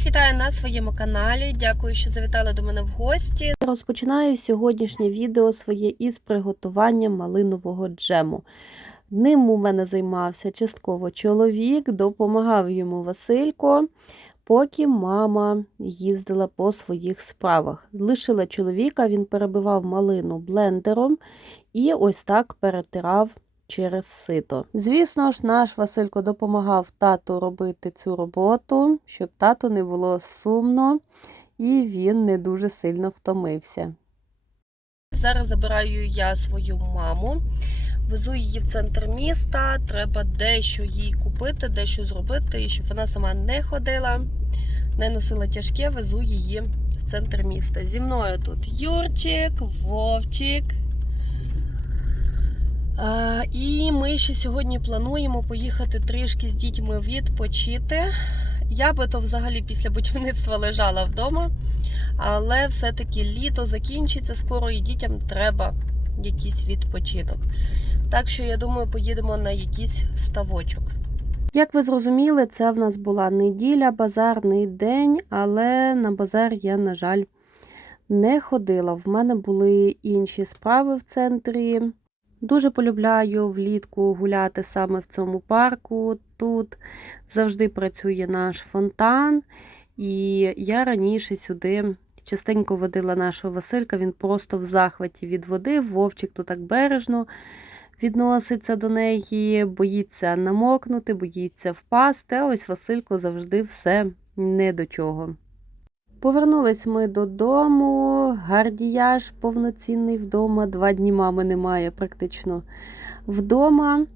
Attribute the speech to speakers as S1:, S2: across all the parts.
S1: Всіх вітаю на своєму каналі. Дякую, що завітали до мене в гості. Розпочинаю сьогоднішнє відео своє із приготування малинового джему. Ним у мене займався частково чоловік, допомагав йому Василько, поки мама їздила по своїх справах. Лишила чоловіка, він перебивав малину блендером і ось так перетирав через сито. Звісно ж, наш Василько допомагав тату робити цю роботу, щоб тату не було сумно і він не дуже сильно втомився. Зараз забираю я свою маму, везу її в центр міста. Треба дещо їй купити, дещо зробити, і щоб вона сама не ходила, не носила тяжке, везу її в центр міста. Зі мною тут Юрчик, Вовчик. А, І ми ще сьогодні плануємо поїхати трішки з дітьми відпочити. Я би то взагалі після будівництва лежала вдома, але все-таки літо закінчиться скоро і дітям треба якийсь відпочинок. Так що, я думаю, поїдемо на якийсь ставочок. Як ви зрозуміли, це в нас була неділя, базарний день, але на базар я, на жаль, не ходила. В мене були інші справи в центрі. Дуже полюбляю влітку гуляти саме в цьому парку. Тут завжди працює наш фонтан, і я раніше сюди частенько водила нашого Василька. Він просто в захваті від води. Вовчик тут так бережно відноситься до неї, боїться намокнути, боїться впасти. А ось Василько завжди все не до чого. Повернулись ми додому, гардіяж повноцінний вдома. Два дні мами немає практично вдома.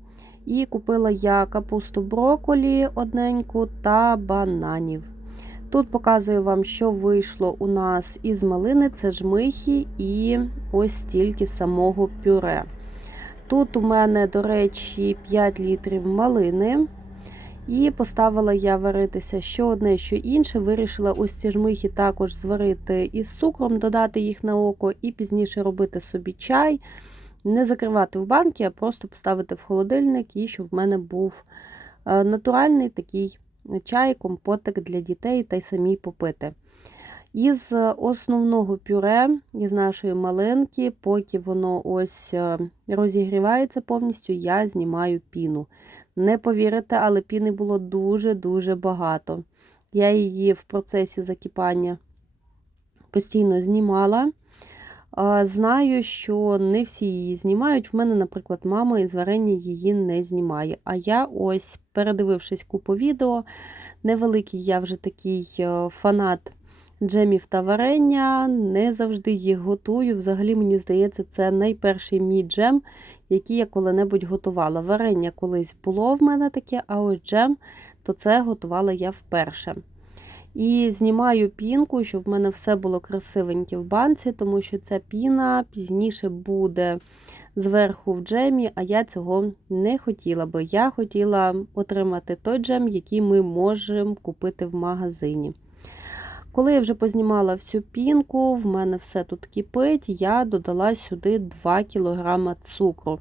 S1: І купила я капусту броколі одненьку та бананів. Тут показую вам, що вийшло у нас із малини, це жмихи і ось стільки самого пюре. Тут у мене, до речі, 5 літрів малини. І поставила я варитися що одне, що інше. Вирішила ось ці жмихи також зварити із цукром, додати їх на око, і пізніше робити собі чай. Не закривати в банки, а просто поставити в холодильник, і щоб в мене був натуральний такий чай, компотик для дітей та й самі попити. Із основного пюре, із нашої малинки, поки воно ось розігрівається повністю, я знімаю піну. Не повірите, але піни було дуже-дуже багато. Я її в процесі закипання постійно знімала. Знаю, що не всі її знімають. В мене, наприклад, мама із варення її не знімає. А я ось, передивившись купу відео, невеликий я вже такий фанат джемів та варення, не завжди їх готую. Взагалі, мені здається, це найперший мій джем, який я коли-небудь готувала. Варення колись було в мене таке, а ось джем, то це готувала я вперше. І знімаю пінку, щоб в мене все було красивеньке в банці, тому що ця піна пізніше буде зверху в джемі, а я цього не хотіла, бо я хотіла отримати той джем, який ми можемо купити в магазині. Коли я вже познімала всю пінку, в мене все тут кипить, я додала сюди 2 кг цукру.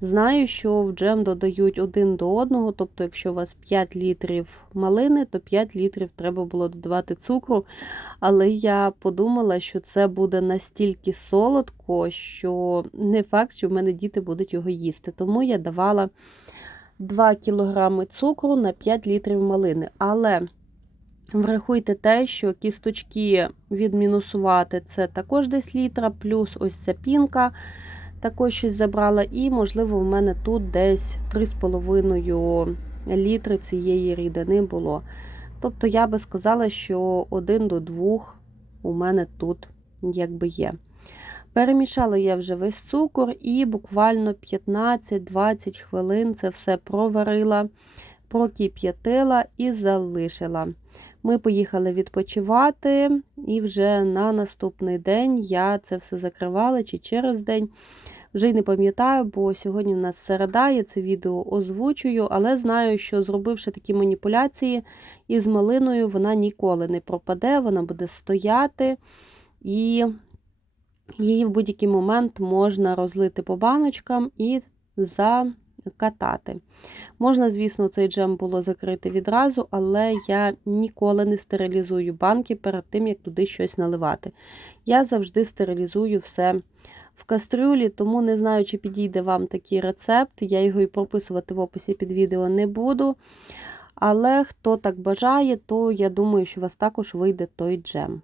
S1: Знаю, що в джем додають один до одного, тобто, якщо у вас 5 літрів малини, то 5 літрів треба було додавати цукру. Але я подумала, що це буде настільки солодко, що не факт, що в мене діти будуть його їсти. Тому я давала 2 кг цукру на 5 літрів малини. Але Врахуйте те, що кісточки відмінусувати це також десь літра, плюс ось ця пінка також щось забрала, і, можливо, в мене тут десь 3,5 літри цієї рідини було. Тобто, я би сказала, що 1 до 2 у мене тут якби є. Перемішала я вже весь цукор і буквально 15-20 хвилин це все проварила, прокип'ятила і залишила. Ми поїхали відпочивати, і вже на наступний день я це все закривала чи через день. Вже й не пам'ятаю, бо сьогодні в нас середа, я це відео озвучую, але знаю, що зробивши такі маніпуляції із малиною, вона ніколи не пропаде, вона буде стояти, і її в будь-який момент можна розлити по баночкам і катати. Можна, звісно, цей джем було закрити відразу, але я ніколи не стерилізую банки перед тим, як туди щось наливати. Я завжди стерилізую все в кастрюлі, тому не знаю, чи підійде вам такий рецепт. Я його і прописувати в описі під відео не буду. Але хто так бажає, то я думаю, що у вас також вийде той джем.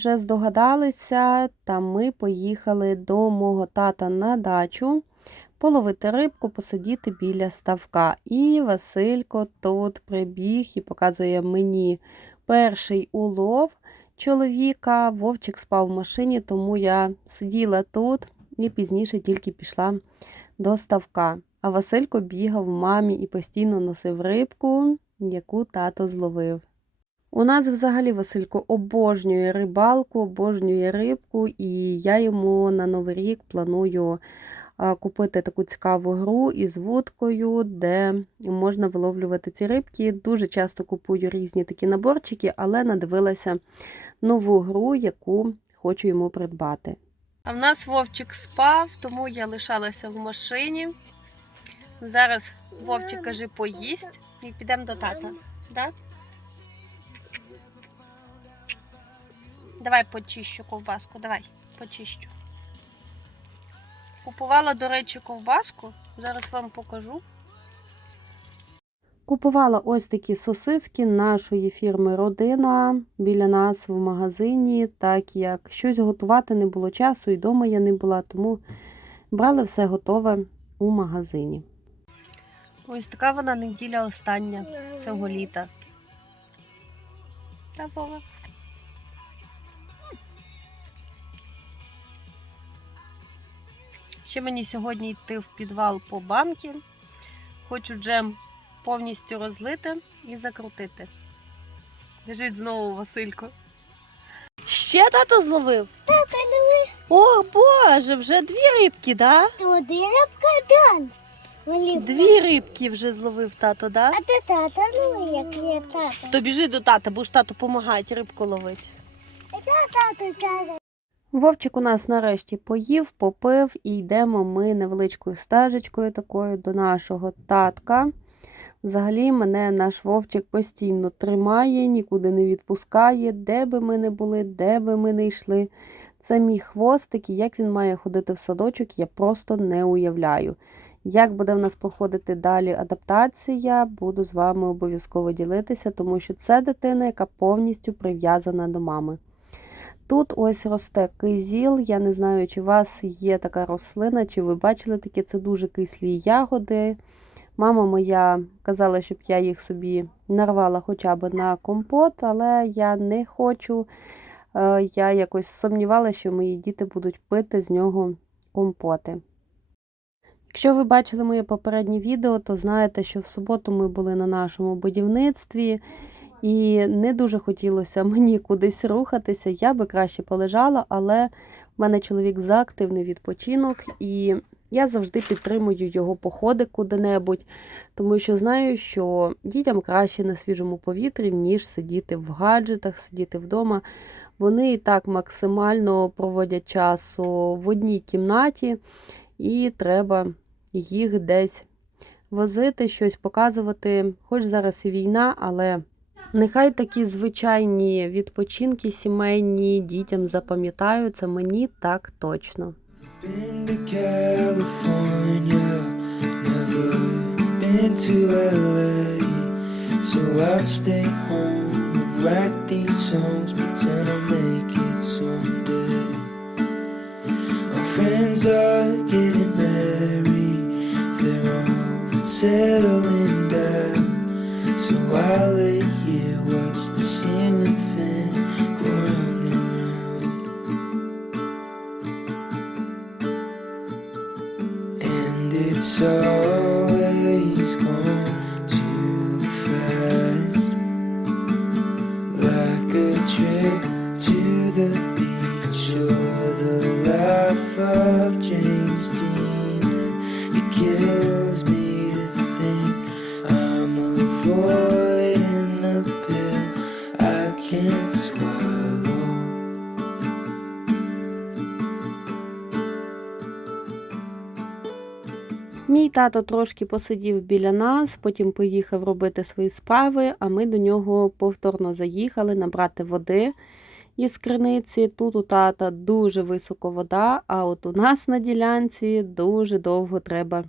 S1: Вже здогадалися, та ми поїхали до мого тата на дачу половити рибку, посидіти біля ставка. І Василько тут прибіг і показує мені перший улов чоловіка. Вовчик спав в машині, тому я сиділа тут і пізніше тільки пішла до ставка. А Василько бігав мамі і постійно носив рибку, яку тато зловив. У нас взагалі Василько обожнює рибалку, обожнює рибку, і я йому на Новий рік планую купити таку цікаву гру із вудкою, де можна виловлювати ці рибки. Дуже часто купую різні такі наборчики, але надивилася нову гру, яку хочу йому придбати. А в нас Вовчик спав, тому я лишалася в машині. Зараз Вовчик каже, поїсть і підемо до тата. Да? Давай почищу ковбаску, давай, почищу. Купувала, до речі, ковбаску. Зараз вам покажу. Купувала ось такі сосиски нашої фірми Родина біля нас в магазині, так як щось готувати не було часу і вдома я не була, тому брали все готове у магазині. Ось така вона неділя остання цього літа. Та Вова. Ще мені сьогодні йти в підвал по банки. Хочу джем повністю розлити і закрутити. Лежить знову Василько. Ще тато зловив?
S2: Тата, диви,
S1: О, Боже, вже дві рибки, да?
S2: туди рибка дан.
S1: Дві рибки вже зловив тато, да?
S2: А ти тата, ну як є тата.
S1: То біжи до тата, бо ж тато допомагає рибку ловити.
S2: Тата каже.
S1: Вовчик у нас нарешті поїв, попив і йдемо ми невеличкою стежечкою такою до нашого татка. Взагалі мене наш вовчик постійно тримає, нікуди не відпускає, де би ми не були, де би ми не йшли. Це мій хвостик, і як він має ходити в садочок, я просто не уявляю. Як буде в нас проходити далі адаптація, буду з вами обов'язково ділитися, тому що це дитина, яка повністю прив'язана до мами. Тут ось росте кизіл. Я не знаю, чи у вас є така рослина, чи ви бачили таке, це дуже кислі ягоди. Мама моя казала, щоб я їх собі нарвала хоча б на компот, але я не хочу. Е, Я якось сумнівалася, що мої діти будуть пити з нього компоти. Якщо ви бачили моє попереднє відео, то знаєте, що в суботу ми були на нашому будівництві, і не дуже хотілося мені кудись рухатися. Я би краще полежала, але в мене чоловік за активний відпочинок, і я завжди підтримую його походи куди-небудь, тому що знаю, що дітям краще на свіжому повітрі, ніж сидіти в гаджетах, сидіти вдома. Вони і так максимально проводять часу в одній кімнаті, і треба їх десь возити, щось показувати. Хоч зараз і війна, але нехай такі звичайні відпочинки сімейні дітям запам'ятаються мені так точно.
S3: Friends are getting married, they're all settling down. So I lay here, watch the ceiling fan go round and round. And it's
S1: all. Тато трошки посидів біля нас, потім поїхав робити свої справи, а ми до нього повторно заїхали набрати води із криниці. Тут у тата дуже високо вода, а от у нас на ділянці дуже довго треба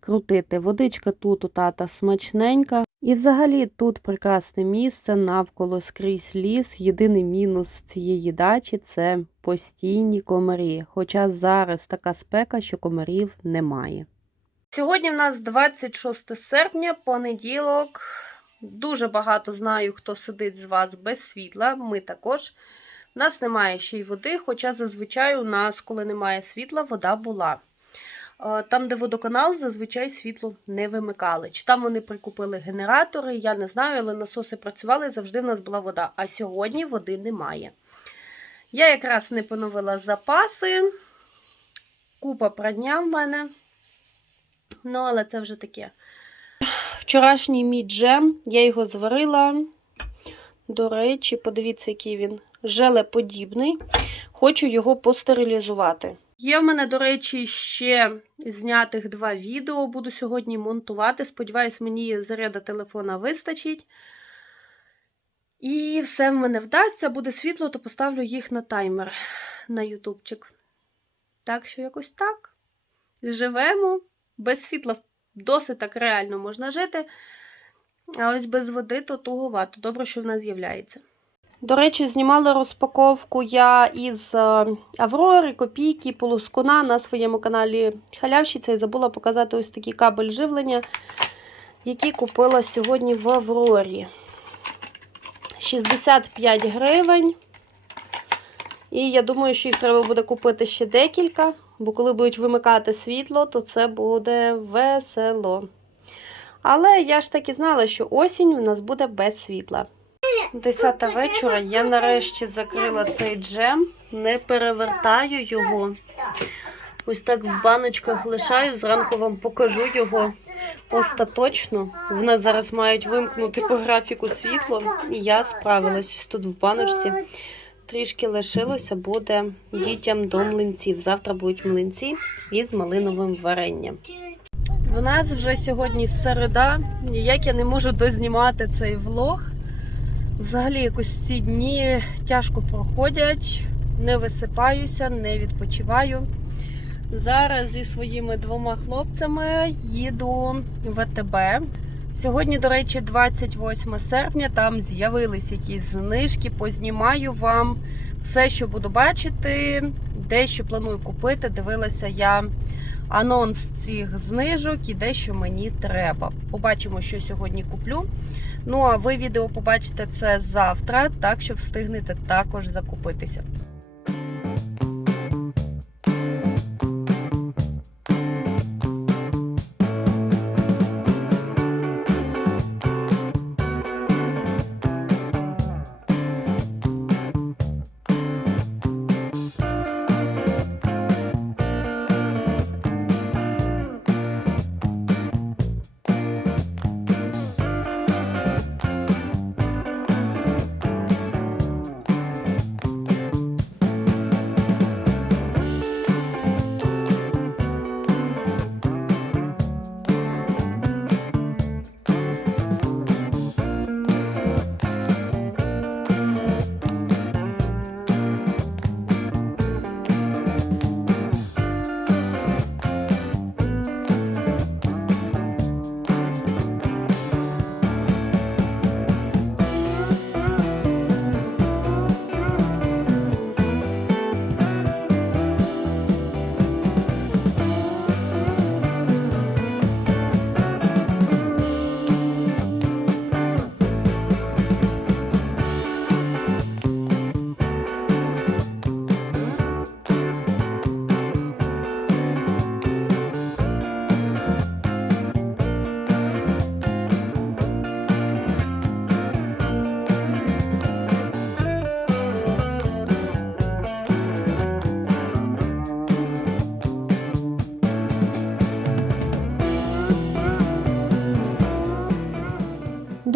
S1: крутити. Водичка тут у тата смачненька. І взагалі тут прекрасне місце, навколо скрізь ліс. Єдиний мінус цієї дачі це постійні комарі. Хоча зараз така спека, що комарів немає. Сьогодні в нас 26 серпня, понеділок. Дуже багато знаю, хто сидить з вас без світла. Ми також. У нас немає ще й води, хоча зазвичай у нас, коли немає світла, вода була. Е, Там, де водоканал, зазвичай світло не вимикали. Чи там вони прикупили генератори, я не знаю, але насоси працювали, завжди в нас була вода. А сьогодні води немає. Я якраз не поновила запаси. Купа прання в мене. Ну, але це вже таке. Вчорашній мій джем, я його зварила. До речі, подивіться, який він желеподібний. Хочу його постерилізувати. Є в мене, до речі, ще знятих два відео. Буду сьогодні монтувати. Сподіваюсь, мені заряда телефона вистачить. І все в мене вдасться. Буде світло, то поставлю їх на таймер на ютубчик. Так що якось так. Живемо. Без світла досить так реально можна жити. А ось без води то туговато. Добре, що в нас з'являється. До речі, знімала розпаковку я із е, Аврори, Копійки, Полускуна на своєму каналі Халявщиця і забула показати ось такий кабель живлення, який купила сьогодні в Аврорі. 65 гривень. І я думаю, що їх треба буде купити ще декілька, бо коли будуть вимикати світло, то це буде весело. Але я ж таки знала, що осінь у нас буде без світла. Десята вечора я нарешті закрила цей джем, не перевертаю його. Ось так в баночках лишаю, зранку вам покажу його остаточно. В нас зараз мають вимкнути по графіку світло, і я справилась ось тут в баночці. Трішки лишилося, буде дітям до млинців. Завтра будуть млинці із малиновим варенням. В нас вже сьогодні середа. Ніяк я не можу дознімати цей влог. Взагалі, якось ці дні тяжко проходять, не висипаюся, не відпочиваю. Зараз зі своїми двома хлопцями їду в АТБ. Сьогодні, до речі, 28 серпня, там з'явились якісь знижки, познімаю вам все, що буду бачити, дещо планую купити. Дивилася я анонс цих знижок і дещо мені треба. Побачимо, що сьогодні куплю. Ну, а ви відео побачите це завтра, так що встигнете також закупитися.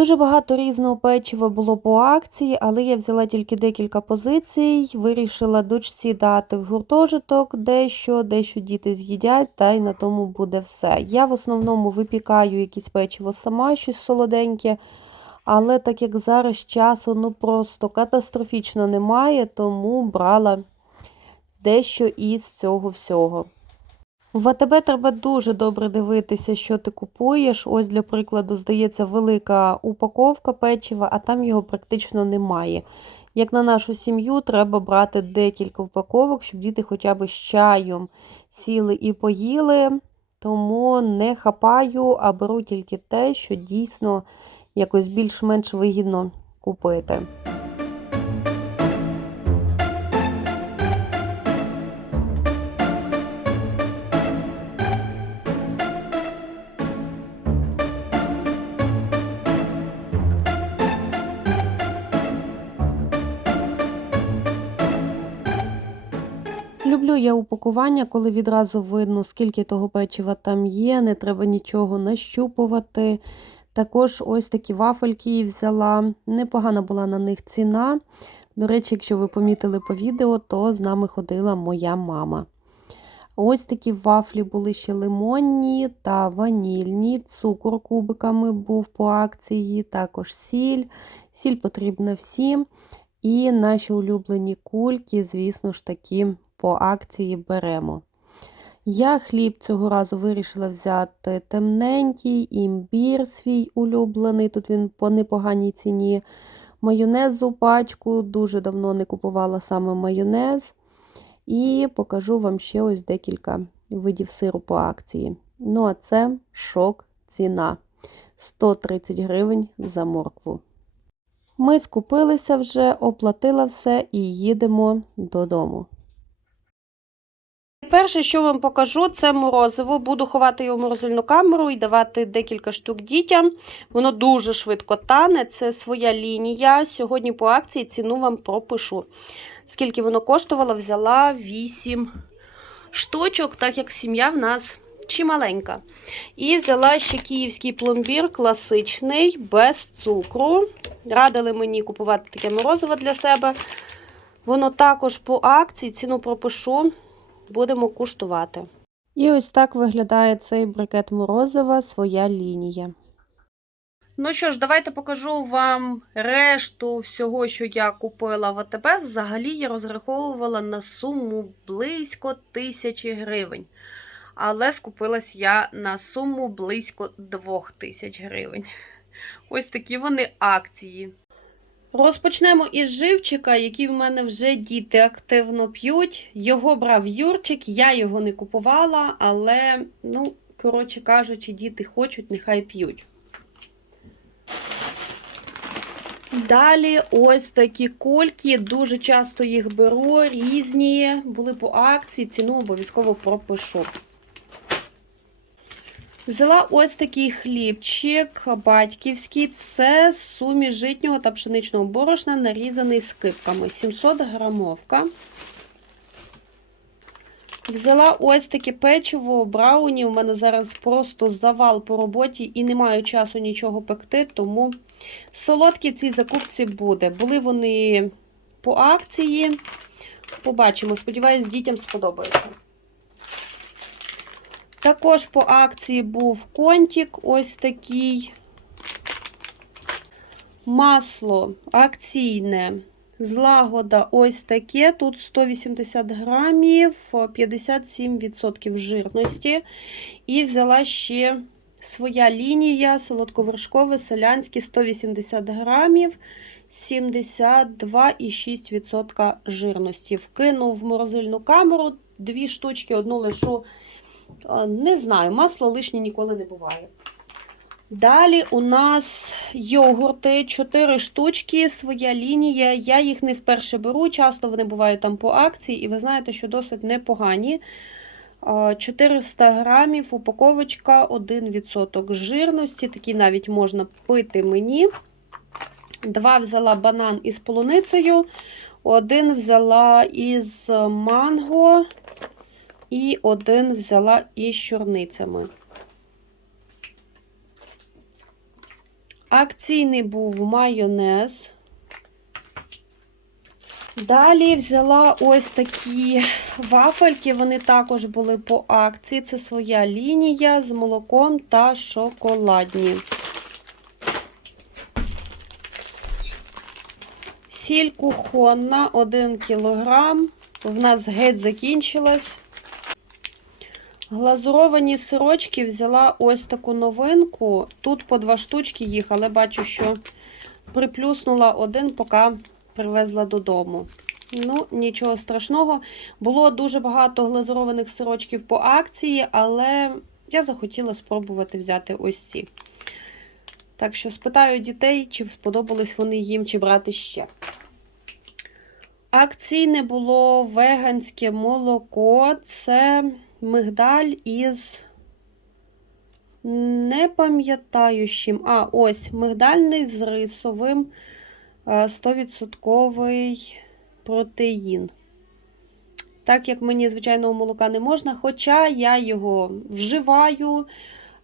S1: Дуже багато різного печива було по акції, але я взяла тільки декілька позицій. Вирішила дочці дати в гуртожиток дещо, дещо діти з'їдять, та й на тому буде все. Я в основному випікаю якісь печиво сама, щось солоденьке. Але так як зараз часу ну просто катастрофічно немає, тому брала дещо із цього всього. В АТБ треба дуже добре дивитися, що ти купуєш. Ось, для прикладу, здається, велика упаковка печива, а там його практично немає. Як на нашу сім'ю, треба брати декілька упаковок, щоб діти хоча б з чаєм сіли і поїли. Тому не хапаю, а беру тільки те, що дійсно якось більш-менш вигідно купити. Люблю я упакування, коли відразу видно, скільки того печива там є, не треба нічого нащупувати. Також ось такі вафельки взяла. Непогана була на них ціна. До речі, якщо ви помітили по відео, то з нами ходила моя мама. Ось такі вафлі були ще лимонні та ванільні. Цукор кубиками був по акції, також сіль. Сіль потрібна всім. І наші улюблені кульки, звісно ж таки, по акції беремо. Я хліб цього разу вирішила взяти темненький, імбір свій улюблений. Тут він по непоганій ціні. Майонезу пачку. Дуже давно не купувала саме майонез. І покажу вам ще ось декілька видів сиру по акції. Ну, а це шок ціна. 130 гривень за моркву. Ми скупилися вже, оплатила все і їдемо додому. Перше, що вам покажу, це морозиво. Буду ховати його в морозильну камеру і давати декілька штук дітям. Воно дуже швидко тане, це своя лінія. Сьогодні по акції ціну вам пропишу. Скільки воно коштувало, взяла 8 штучок, так як сім'я в нас чималенька. І взяла ще київський пломбір класичний, без цукру. Радили мені купувати таке морозиво для себе. Воно також по акції, ціну пропишу будемо куштувати. І ось так виглядає цей брикет морозива, своя лінія. Ну що ж, давайте покажу вам решту всього, що я купила в АТБ. Взагалі я розраховувала на суму близько тисячі гривень. Але скупилась я на суму близько 2000 гривень. Ось такі вони акції. Розпочнемо із живчика, який в мене вже діти активно п'ють. Його брав Юрчик, я його не купувала, але, ну, коротше кажучи, діти хочуть, нехай п'ють. Далі ось такі кульки, дуже часто їх беру, різні, були по акції, ціну обов'язково пропишу. Взяла ось такий хлібчик батьківський. Це суміш житнього та пшеничного борошна, нарізаний скипками. 700 грамовка. Взяла ось таке печиво брауні. У мене зараз просто завал по роботі і не маю часу нічого пекти, тому солодкі в цій закупці буде. Були вони по акції. Побачимо. Сподіваюсь, дітям сподобається. Також по акції був контік ось такий. Масло акційне. Злагода ось таке. Тут 180 грамів, 57% жирності. І взяла ще своя лінія солодковершкове селянське 180 грамів, 72,6% жирності. Вкинув в морозильну камеру дві штучки, одну лишу. Не знаю, масло лишнє ніколи не буває. Далі у нас йогурти, 4 штучки, своя лінія. Я їх не вперше беру, часто вони бувають там по акції, і ви знаєте, що досить непогані. 400 грамів, упаковочка, 1% жирності. Такі навіть можна пити мені. Два взяла банан із полуницею, один взяла із манго. І один взяла із чорницями. Акційний був майонез. Далі взяла ось такі вафельки, вони також були по акції. Це своя лінія з молоком та шоколадні. Сіль кухонна 1 кг. В нас геть закінчилась. Глазуровані сирочки взяла ось таку новинку. Тут по два штучки їх, але бачу, що приплюснула один, поки привезла додому. Ну, нічого страшного. Було дуже багато глазурованих сирочків по акції, але я захотіла спробувати взяти ось ці. Так що спитаю дітей, чи сподобались вони їм, чи брати ще. Акційне було веганське молоко. Це мигдаль із. Не пам'ятаю чим. А, ось мигдальний з рисовим е, 100% протеїн. Так як мені звичайного молока не можна, хоча я його вживаю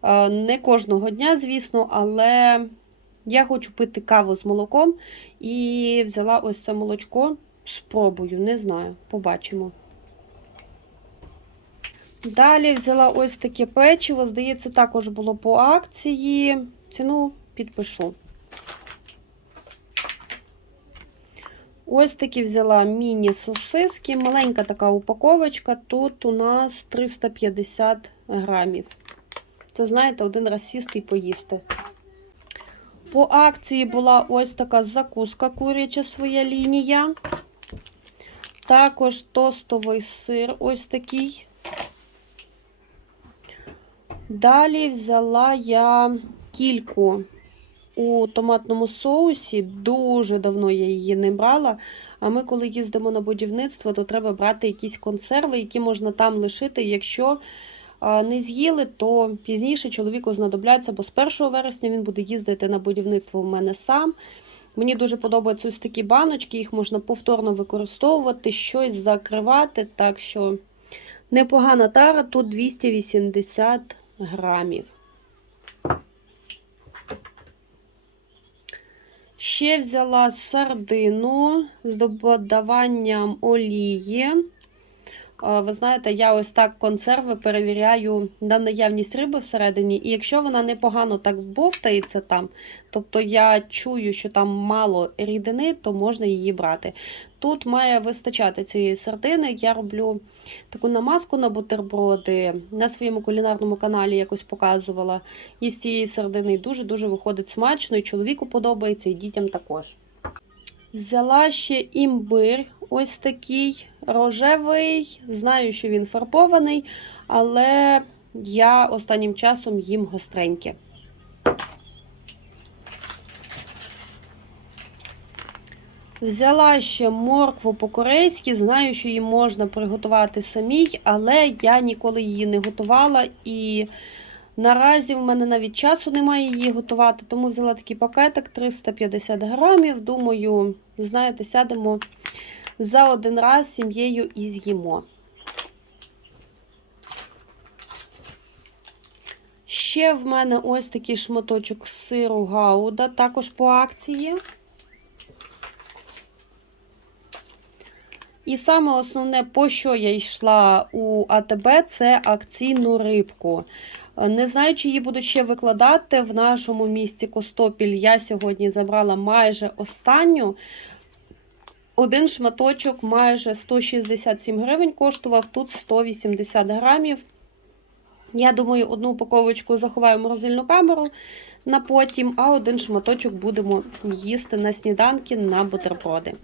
S1: е, не кожного дня, звісно, але я хочу пити каву з молоком і взяла ось це молочко. Спробую, не знаю, побачимо. Далі взяла ось таке печиво. Здається, також було по акції. Ціну підпишу. Ось такі взяла міні-сосиски. Маленька така упаковочка. Тут у нас 350 грамів. Це, знаєте, один раз сісти і поїсти. По акції була ось така закуска куряча своя лінія. Також тостовий сир ось такий. Далі взяла я кільку у томатному соусі. Дуже давно я її не брала. А ми, коли їздимо на будівництво, то треба брати якісь консерви, які можна там лишити. Якщо не з'їли, то пізніше чоловіку знадобляться, бо з 1 вересня він буде їздити на будівництво в мене сам. Мені дуже подобаються ось такі баночки, їх можна повторно використовувати, щось закривати. Так що непогана тара, тут 280 грамів. Ще взяла сардину з додаванням олії. Ви знаєте, я ось так консерви перевіряю на наявність риби всередині, і якщо вона непогано так бовтається там, тобто я чую, що там мало рідини, то можна її брати. Тут має вистачати цієї сардини. Я роблю таку намазку на бутерброди. На своєму кулінарному каналі якось показувала. І з цієї сардини дуже-дуже виходить смачно, і чоловіку подобається, і дітям також. Взяла ще імбир, ось такий рожевий. Знаю, що він фарбований, але я останнім часом їм гостреньке. Взяла ще моркву по-корейськи. Знаю, що її можна приготувати самій, але я ніколи її не готувала. І наразі в мене навіть часу немає її готувати, тому взяла такий пакетик 350 грамів. Думаю, знаєте, сядемо за один раз сім'єю і з'їмо. Ще в мене ось такий шматочок сиру гауда, також по акції. І саме основне, по що я йшла у АТБ, це акційну рибку. Не знаю, чи її будуть ще викладати в нашому місті Костопіль. Я сьогодні забрала майже останню. Один шматочок майже 167 гривень коштував, тут 180 грамів. Я думаю, одну упаковочку заховаю в морозильну камеру на потім, а один шматочок будемо їсти на сніданки на бутерброди.